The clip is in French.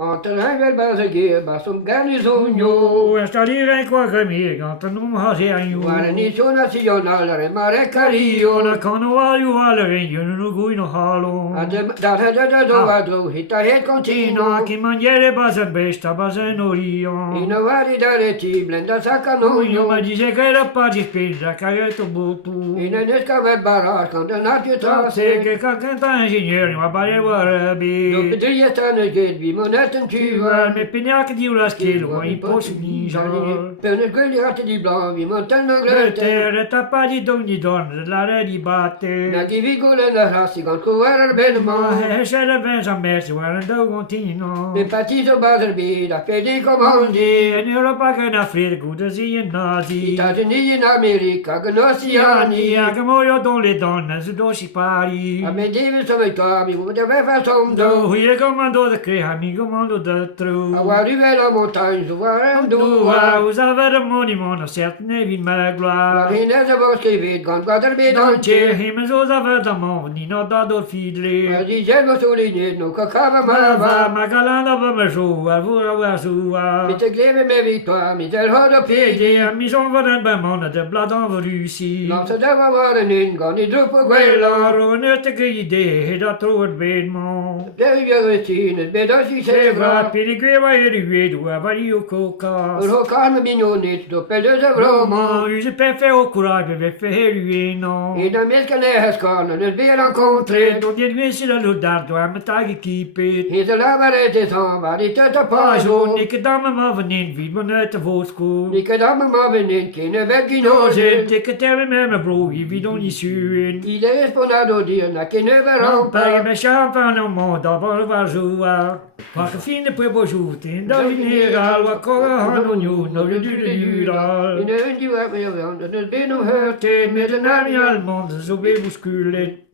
Antenavel bazage basum garnisogno. Stare qua che mi canta non ha se aiuto. Guarnizione nazionale, mare cario. Na kono ayu alare yunu guino halo. Da hita het No continuo. chi mangiare basa besta basa norio. In vari dareti blenda Io sacanogno. ma dice che era parti spesa che è to butu. In nesca barras quand de nature Se tracé. che canta ingegnere ma pare warabi. Do bedrietane get wie monetten tuer. Me pignac di una schilo in posmisa. Per il quelli ratti di blanc wie montelno Le glete. terre tappati d'ogni donna la re di batte. Na di vigole na rassi quand couer belma. Ma se le pensa a me si guarda continuo. Le partito baderbi per dei comandi. In Europa che na frigo così in nazi. Stati Uniti in America, gnossiani. Che muoio don le donne se do si pari. A me devi come mi poteva fare somdo. Io comando da crea, mi comando da tru. A arrivare la montagna, su guardando. Usava da monimo, na certo ne vi me La gloire. rinese vostri ved, con baderbi Non c'è, donce. him usava da moni, no da do Ma fidli. dicevo soligno, cacava Ma ma ma galanda va me su, a vura va su. Mi te greve me victoire, mi te rodo piedi. Pedi, mi son vaden be mona de bladan va rusi. Non se deve vare ningon, i drupo Quella quello. ronette che idee da troad vedmo. Per i viaggettini, bedosi Sembra sembra. per i greva e rivedo a vario coca. Ro carne mignonit, do pelese vroma. Use per fe o curabe per fe ruino. E da mesca ne hescone, nel vero incontri. Non di mesi da lodardo a metà che kipet. E se lavarete samba, di tutta Paso, paso. nikke dame ma venin vid man uit de vosko. Ni che damma ma venin, che ne vecchi Noze, noze. tikke terre met me bro, vid on je suin. Il è esponato dirna, che ne verrà Paghe me champagne au monde, dat was zo. Maar gefine pe bojoute, dat we neer wat korre han on jou, no de dure In een die waar me je wel, dat is binnen hurt. Te met een army allemande, zo be musculet.